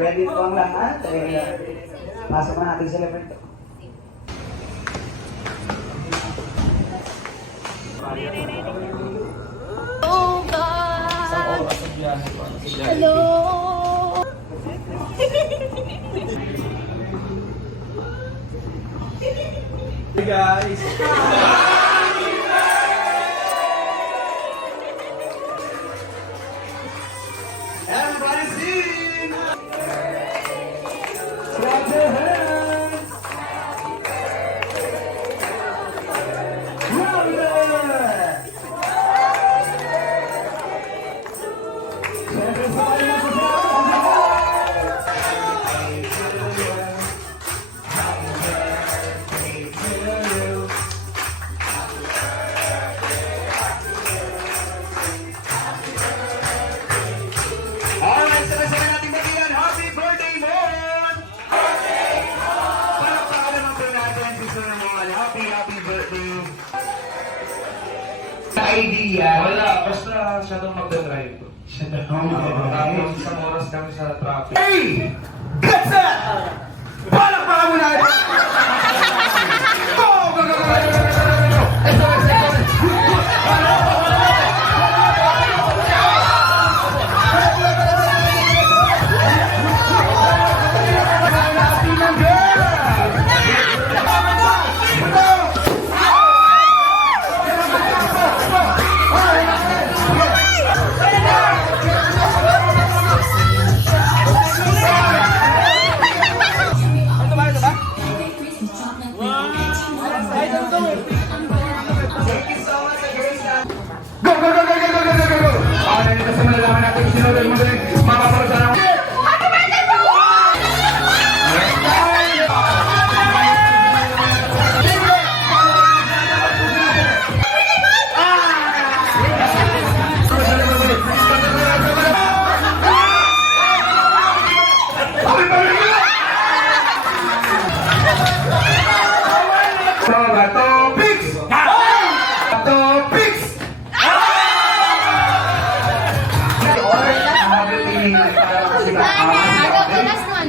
Ready po ang lahat. Pasok na natin celebrate. Oh God! Hello! Hey guys! Everybody sing! Clap your hands! Louder! Everybody alright, sabay-sabay natin bigyan. Happy birthday, Mon! Palakpakan naman po natin si Sir Mon. Happy birthday. Sa idea. Wala, basta siya nung magdadrive. Tapos isang oras kami sa traffic. Hey! Gets up! Palakpakan mo natin! Go! Go! Go! Go! Go! Go!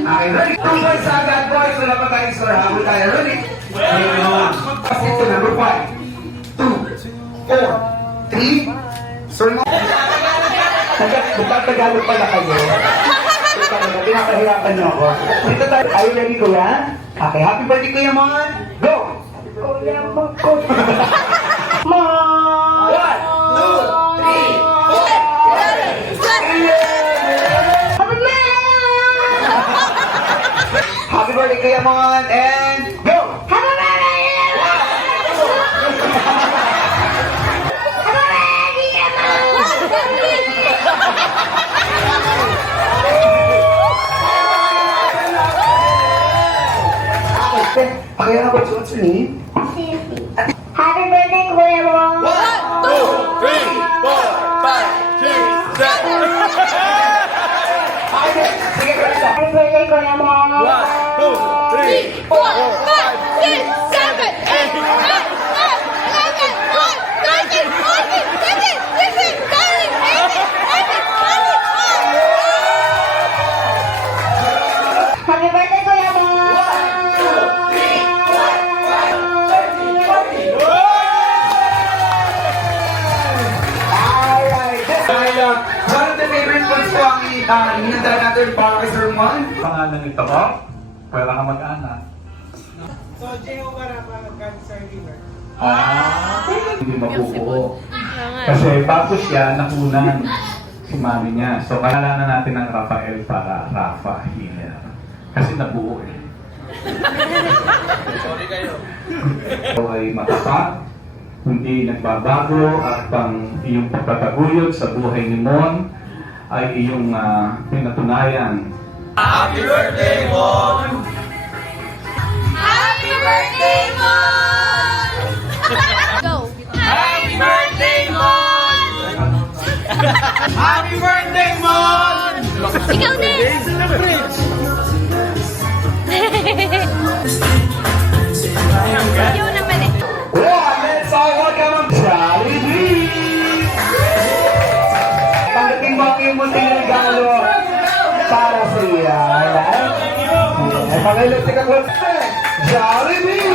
Okay, 2 points agad, boys. Wala pa tayong score. Habol tayo. Ready? Kasi ito, number 5, 2, 4, 3. Sir mo. Tagalog pala kayo. Pinapahirapan niyo ako. Dito tayo. Are you ready, Kuya? Okay, happy birthday, Kuya Mon. Go! Kuya Mon. Mon! 1, 2, 3, 4. Happy birthday, Kuya Mon, and go! Happy birthday! Okay, what's your name? Happy birthday, Kuya Mon! 1, 2, 3, 4, 5, 6, 7. Okay, sige, Kuya. Happy birthday, Kuya Mon! 1, 2, 3, 4, 5, 6, 7, 8. Happy birthday, Kuya Mon! One of the favorite foods po ang hinintay natin para kay Sir Mon. Pangalan nito ko, wala kang mag-anak. So, Jehovah Rapha, Cancer River. Hindi mabubuo. Kasi tapos siya, nakunan si mami niya. So, kailangan natin ng Rafael para Rafa Healer. Kasi nabuo eh. Sorry kayo. Ito ay matapat, hindi nagbabago at ang iyong pagtataguyod sa buhay ni Mon ay iyong pinatunayan. Happy birthday, Mon! Happy birthday, Mon! Go! Happy birthday, Mon! Happy birthday, Mon! Ikaw din! Ikaw naman eh. Let's all welcome Jollibee! Tanggapin mo ang iyong munting Pang-electric ang website. Jollibee!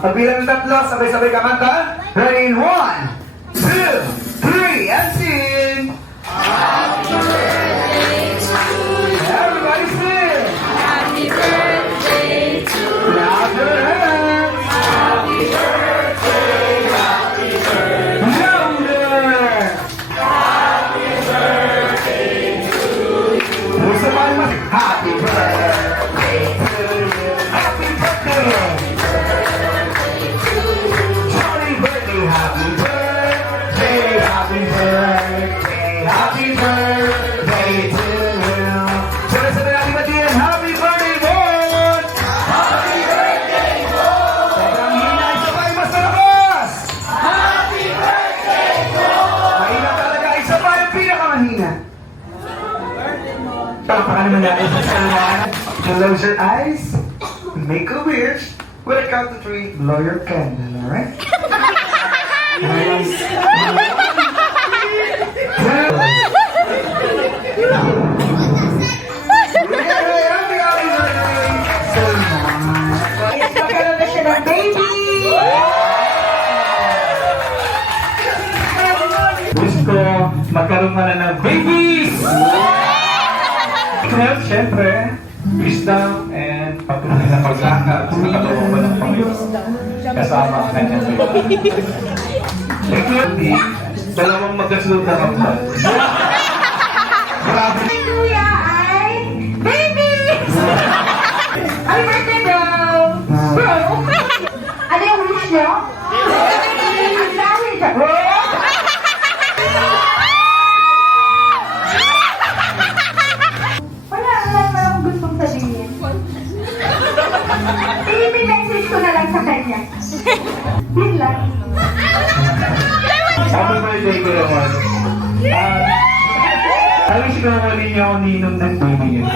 Pagbilang ng tatlo, sabay-sabay kakanta. Ready in 1, 2, 3, and sing! Everybody sing! Happy birthday to Clap your hands! Louder! Who's the one with happy birthday to you? Happy birthday! Johnny birthday, happy birthday, happy birthday, happy birthday to you. Sabay-sabay natin batiin, happy birthday, Bon! Happy birthday, Bon! Sobrang hina, isa pa, mas malakas! Happy birthday, Bon! Mahina talaga, isa pa yung pinakamahina. Palakpakan naman natin sa salwan. Close your eyes, make a wish. When I count to 3, blow your candle, alright? Magkaroon na siya ng baby! Wish ko magkaroon ka na ng babies! Health, syempre, wisdom and patuloy na paglakad sa kalooban ng Panginoon kasama ang kanyang baby. Security, dalawang magkasunod na kampal. Grabe. Kuya ay baby! Happy birthday, bro! Bro! Ano yung wish niyo? Ang dami siya. Wala akong gustong sabihin. I-message ko na lang sa kanya. Yun lang. Happy birthday ko naman. Alam si ko naman ninyo ako ninong ng baby yun.